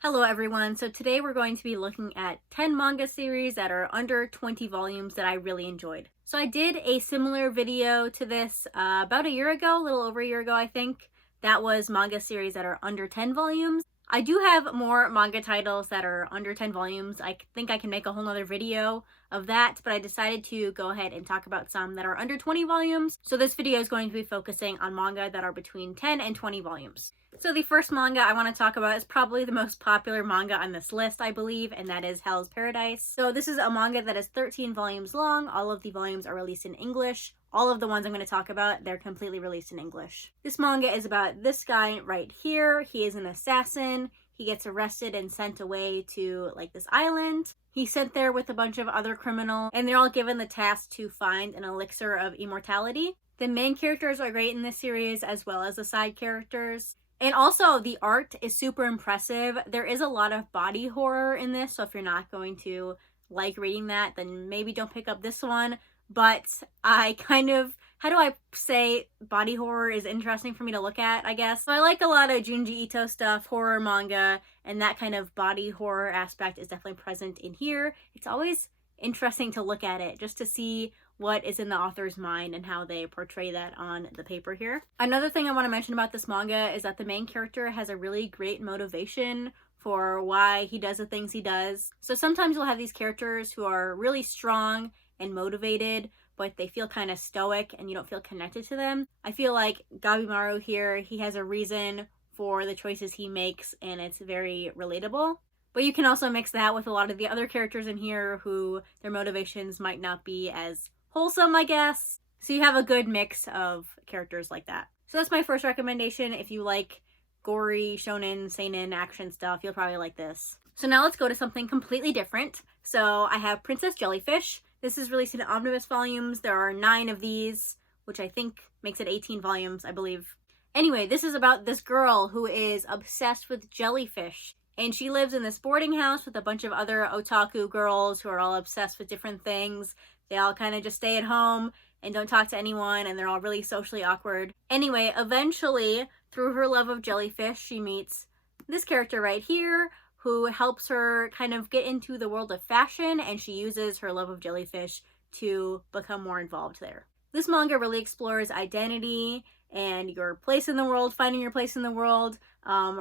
Hello everyone, so today we're going to be looking at 10 manga series that are under 20 volumes that I really enjoyed. So I did a similar video to this about a year ago, a little over a year ago I think. That was manga series that are under 10 volumes. I do have more manga titles that are under 10 volumes. I think I can make a whole nother video of that, but I decided to go ahead and talk about some that are under 20 volumes. So this video is going to be focusing on manga that are between 10 and 20 volumes. So the first manga I want to talk about is probably the most popular manga on this list, I believe, and that is Hell's Paradise. So this is a manga that is 13 volumes long. All of the volumes are released in English. All of the ones I'm going to talk about, they're completely released in English. This manga is about this guy right here. He is an assassin. He gets arrested and sent away to like this island. He's sent there with a bunch of other criminals, and they're all given the task to find an elixir of immortality. The main characters are great in this series, as well as the side characters. And also, the art is super impressive. There is a lot of body horror in this, so if you're not going to like reading that, then maybe don't pick up this one. But I kind of, how do I say, body horror is interesting for me to look at, I guess. So I like a lot of Junji Ito stuff, horror manga, and that kind of body horror aspect is definitely present in here. It's always interesting to look at it, just to see what is in the author's mind and how they portray that on the paper here. Another thing I want to mention about this manga is that the main character has a really great motivation for why he does the things he does. So sometimes you'll have these characters who are really strong and motivated, but they feel kind of stoic and you don't feel connected to them. I feel like Gabimaru here, he has a reason for the choices he makes and it's very relatable. But you can also mix that with a lot of the other characters in here who their motivations might not be as wholesome, I guess. So you have a good mix of characters like that. So that's my first recommendation. If you like gory, shonen, seinen, action stuff, you'll probably like this. So now let's go to something completely different. So I have Princess Jellyfish. This is released in omnibus volumes. There are 9 of these, which I think makes it 18 volumes, I believe. Anyway, this is about this girl who is obsessed with jellyfish. And she lives in this boarding house with a bunch of other otaku girls who are all obsessed with different things. They all kind of just stay at home and don't talk to anyone, and they're all really socially awkward. Anyway, eventually, through her love of jellyfish, she meets this character right here who helps her kind of get into the world of fashion, and she uses her love of jellyfish to become more involved there. This manga really explores identity and your place in the world, finding your place in the world,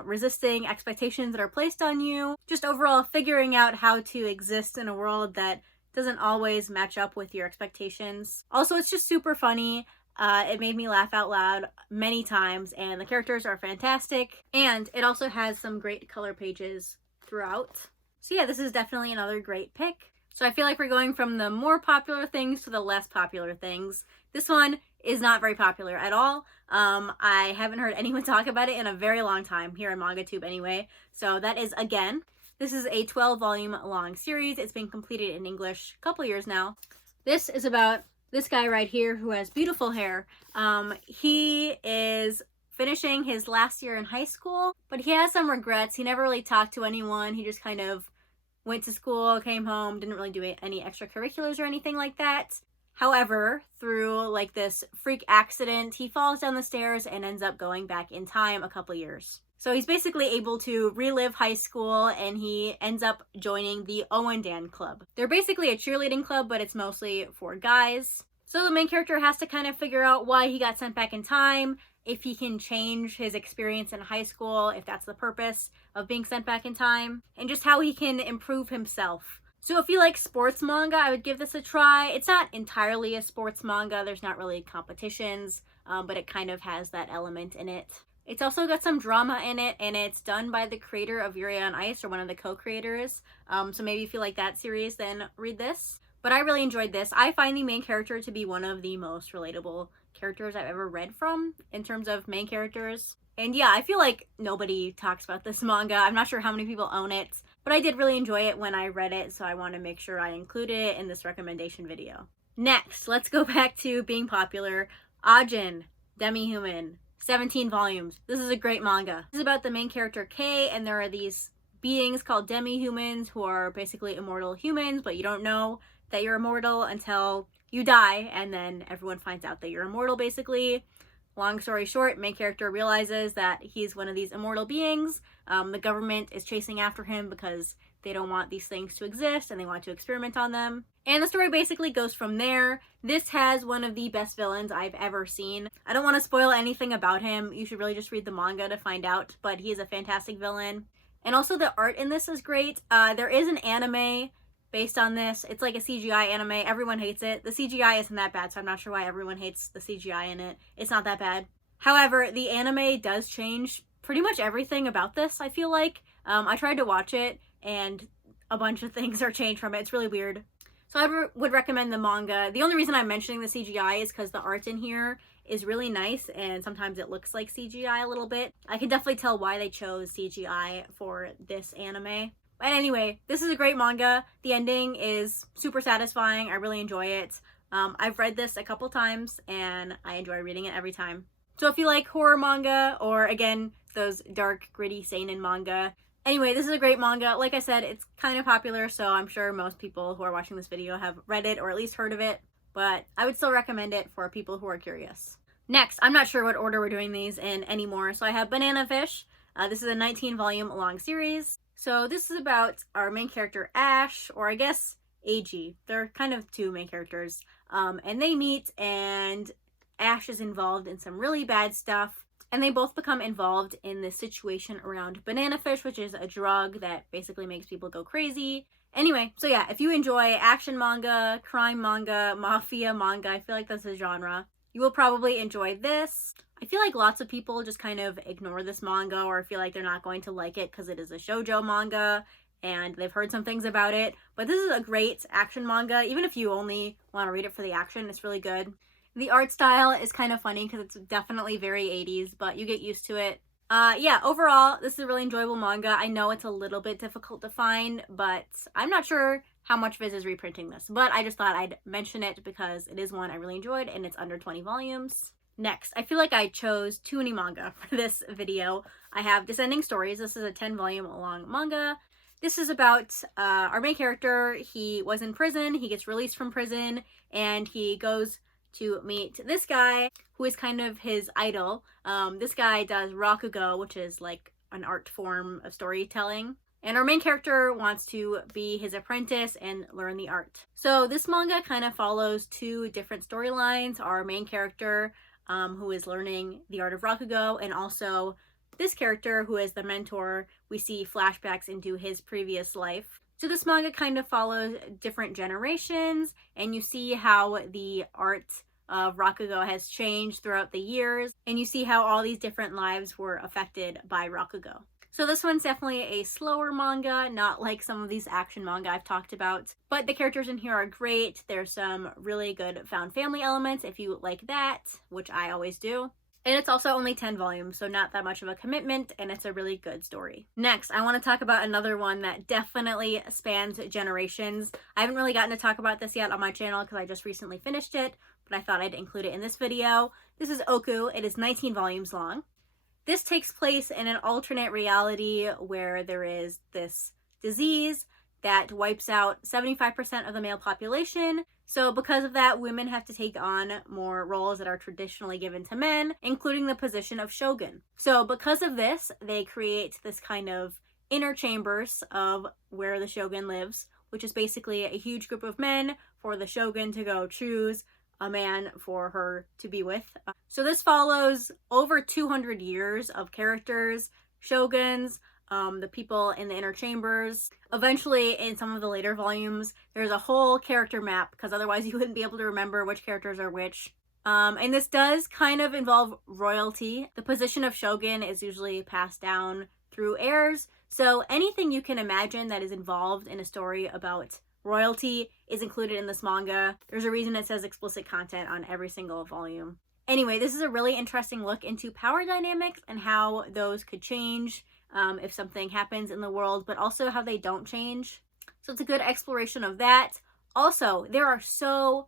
resisting expectations that are placed on you, just overall figuring out how to exist in a world that doesn't always match up with your expectations. Also, it's just super funny. It made me laugh out loud many times, and the characters are fantastic, and it also has some great color pages throughout. So yeah, this is definitely another great pick. So I feel like we're going from the more popular things to the less popular things. This one is not very popular at all. I haven't heard anyone talk about it in a very long time, here on MangaTube anyway. So that is Again. This is a 12-volume long series. It's been completed in English a couple years now. This is about this guy right here who has beautiful hair. He is finishing his last year in high school, but he has some regrets. He never really talked to anyone. He just kind of went to school, came home, didn't really do any extracurriculars or anything like that. However, through like this freak accident, he falls down the stairs and ends up going back in time a couple years. So he's basically able to relive high school, and he ends up joining the Owendan Club. They're basically a cheerleading club, but it's mostly for guys. So the main character has to kind of figure out why he got sent back in time, if he can change his experience in high school, if that's the purpose of being sent back in time, and just how he can improve himself. So if you like sports manga, I would give this a try. It's not entirely a sports manga. There's not really competitions, but it kind of has that element in it. It's also got some drama in it, and it's done by the creator of Yuri on Ice, or one of the co-creators. So maybe if you like that series, then read this. But I really enjoyed this. I find the main character to be one of the most relatable characters I've ever read from, in terms of main characters. And yeah, I feel like nobody talks about this manga. I'm not sure how many people own it, but I did really enjoy it when I read it, so I want to make sure I included it in this recommendation video. Next, let's go back to being popular. Ajin, Demi Human. 17 volumes. This is a great manga. This is about the main character Kei, and there are these beings called Demi Humans who are basically immortal humans, but you don't know that you're immortal until you die, and then everyone finds out that you're immortal basically. Long story short, main character realizes that he's one of these immortal beings, The government is chasing after him because they don't want these things to exist and they want to experiment on them. And the story basically goes from there. This has one of the best villains I've ever seen. I don't want to spoil anything about him. You should really just read the manga to find out, but he is a fantastic villain. And also the art in this is great. There is an anime based on this. It's like a CGI anime. Everyone hates it. The CGI isn't that bad, so I'm not sure why everyone hates the CGI in it. It's not that bad. However, the anime does change pretty much everything about this, I feel like. I tried to watch it, and a bunch of things are changed from it. It's really weird. So I would recommend the manga. The only reason I'm mentioning the CGI is because the art in here is really nice, and sometimes it looks like CGI a little bit. I can definitely tell why they chose CGI for this anime. But anyway, this is a great manga. The ending is super satisfying. I really enjoy it. I've read this a couple times, and I enjoy reading it every time. So if you like horror manga, or again, those dark, gritty, seinen manga. Anyway, this is a great manga. Like I said, it's kind of popular, so I'm sure most people who are watching this video have read it or at least heard of it, but I would still recommend it for people who are curious. Next, I'm not sure what order we're doing these in anymore, so I have Banana Fish. This is a 19-volume long series. So this is about our main character, Ash, or I guess Eiji. They're kind of two main characters, and they meet, and Ash is involved in some really bad stuff. And they both become involved in this situation around banana fish, which is a drug that basically makes people go crazy. Anyway, so yeah, if you enjoy action manga, crime manga, mafia manga, I feel like that's a genre, you will probably enjoy this. I feel like lots of people just kind of ignore this manga or feel like they're not going to like it because it is a shoujo manga and they've heard some things about it. But this is a great action manga. Even if you only want to read it for the action, it's really good. The art style is kind of funny because it's definitely very 80s, but you get used to it. Yeah, overall, this is a really enjoyable manga. I know it's a little bit difficult to find, but I'm not sure how much Viz is reprinting this. But I just thought I'd mention it because it is one I really enjoyed and it's under 20 volumes. Next, I feel like I chose too many manga for this video. I have Descending Stories. This is a 10-volume long manga. This is about our main character. He was in prison. He gets released from prison and he goes to meet this guy who is kind of his idol. This guy does rakugo, which is like an art form of storytelling. And our main character wants to be his apprentice and learn the art. So this manga kind of follows two different storylines. Our main character, who is learning the art of rakugo, and also this character who is the mentor. We see flashbacks into his previous life. So this manga kind of follows different generations, and you see how the art of rakugo has changed throughout the years, and you see how all these different lives were affected by rakugo. So this one's definitely a slower manga, not like some of these action manga I've talked about, but the characters in here are great. There's some really good found family elements if you like that, which I always do. And it's also only 10 volumes, so not that much of a commitment, and it's a really good story. Next, I want to talk about another one that definitely spans generations. I haven't really gotten to talk about this yet on my channel because I just recently finished it, but I thought I'd include it in this video. This is Oku. It is 19 volumes long. This takes place in an alternate reality where there is this disease that wipes out 75% of the male population. So because of that, women have to take on more roles that are traditionally given to men, including the position of shogun. So because of this, they create this kind of inner chambers of where the shogun lives, which is basically a huge group of men for the shogun to go choose a man for her to be with. So this follows over 200 years of characters, shoguns, the people in the inner chambers. Eventually, in some of the later volumes, there's a whole character map because otherwise you wouldn't be able to remember which characters are which. And this does kind of involve royalty. The position of shogun is usually passed down through heirs. So anything you can imagine that is involved in a story about royalty is included in this manga. There's a reason it says explicit content on every single volume. Anyway, this is a really interesting look into power dynamics and how those could change if something happens in the world, but also how they don't change. So it's a good exploration of that. Also, there are so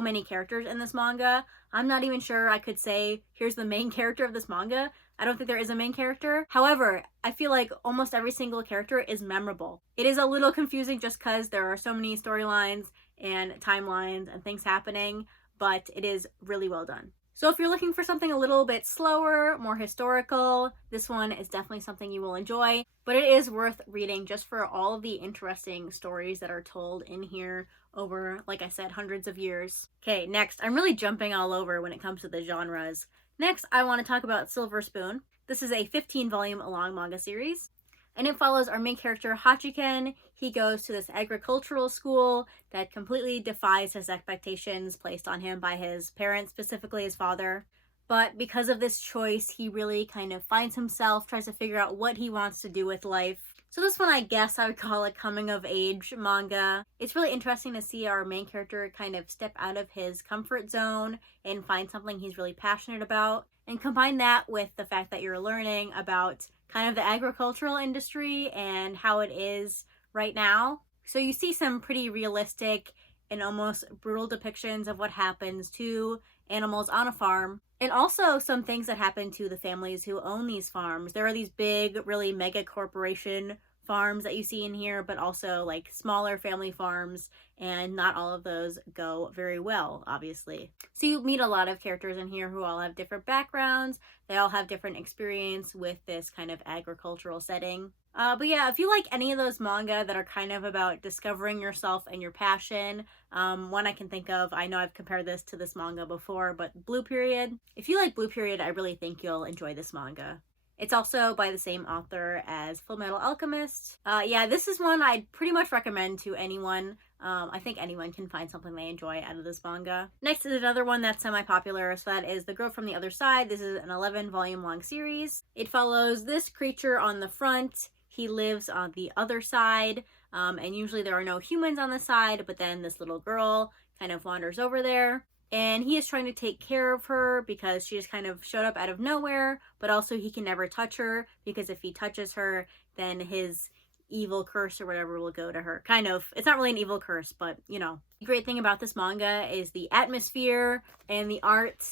many characters in this manga. I'm not even sure I could say, here's the main character of this manga. I don't think there is a main character. However, I feel like almost every single character is memorable. It is a little confusing just because there are so many storylines and timelines and things happening, but it is really well done. So if you're looking for something a little bit slower, more historical, this one is definitely something you will enjoy, but it is worth reading just for all of the interesting stories that are told in here over, like I said, hundreds of years. Okay, next, I'm really jumping all over when it comes to the genres. Next, I want to talk about Silver Spoon. This is a 15-volume long manga series, and it follows our main character, Hachiken. He goes to this agricultural school that completely defies his expectations placed on him by his parents, specifically his father. But because of this choice, he really kind of finds himself, tries to figure out what he wants to do with life. So this one, I guess I would call a coming of age manga. It's really interesting to see our main character kind of step out of his comfort zone and find something he's really passionate about. And combine that with the fact that you're learning about kind of the agricultural industry and how it is right now. So you see some pretty realistic and almost brutal depictions of what happens to animals on a farm, and also some things that happen to the families who own these farms. There are these big, really mega corporation farms that you see in here, but also like smaller family farms, and not all of those go very well, obviously. So you meet a lot of characters in here who all have different backgrounds. They all have different experience with this kind of agricultural setting. But yeah, if you like any of those manga that are kind of about discovering yourself and your passion, one I can think of, I know I've compared this to this manga before, but Blue Period. If you like Blue Period, I really think you'll enjoy this manga. It's also by the same author as Fullmetal Alchemist. Yeah, this is one I'd pretty much recommend to anyone. I think anyone can find something they enjoy out of this manga. Next is another one that's semi-popular, so that is The Girl from the Other Side. This is an 11-volume long series. It follows this creature on the front. He lives on the other side, and usually there are no humans on the side, but then this little girl kind of wanders over there. And he is trying to take care of her because she just kind of showed up out of nowhere, but also he can never touch her because if he touches her, then his evil curse or whatever will go to her. Kind of. It's not really an evil curse, but you know. The great thing about this manga is the atmosphere and the art.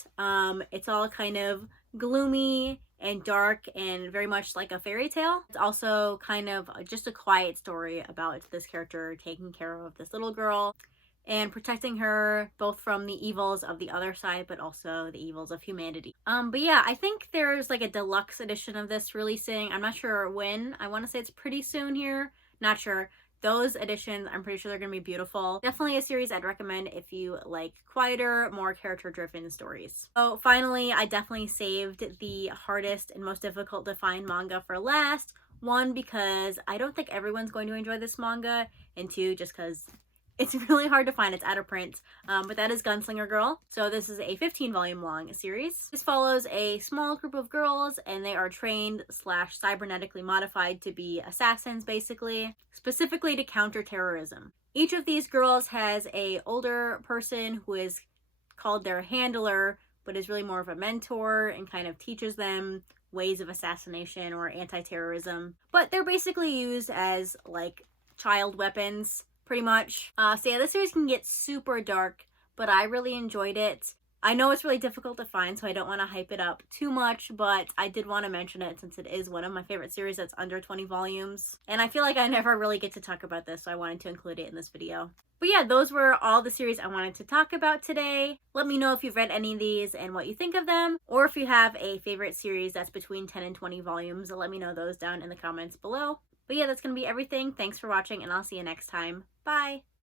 It's all kind of gloomy and dark and very much like a fairy tale. It's also kind of just a quiet story about this character taking care of this little girl and protecting her both from the evils of the other side, but also the evils of humanity. But yeah, I think there's like a deluxe edition of this releasing. I'm not sure when. I want to say it's pretty soon here. Not sure. Those editions, I'm pretty sure they're going to be beautiful. Definitely a series I'd recommend if you like quieter, more character-driven stories. So finally, I definitely saved the hardest and most difficult to find manga for last. One, because I don't think everyone's going to enjoy this manga, and two, just because it's really hard to find. It's out of print, but that is Gunslinger Girl. So this is a 15-volume long series. This follows a small group of girls, and they are trained / cybernetically modified to be assassins, basically, specifically to counter terrorism. Each of these girls has a older person who is called their handler, but is really more of a mentor and kind of teaches them ways of assassination or anti-terrorism. But they're basically used as like child weapons, pretty much. So yeah, this series can get super dark, but I really enjoyed it. I know it's really difficult to find, so I don't want to hype it up too much, but I did want to mention it since it is one of my favorite series that's under 20 volumes. And I feel like I never really get to talk about this, so I wanted to include it in this video. But yeah, those were all the series I wanted to talk about today. Let me know if you've read any of these and what you think of them, or if you have a favorite series that's between 10 and 20 volumes. Let me know those down in the comments below. But yeah, that's going to be everything. Thanks for watching, and I'll see you next time. Bye!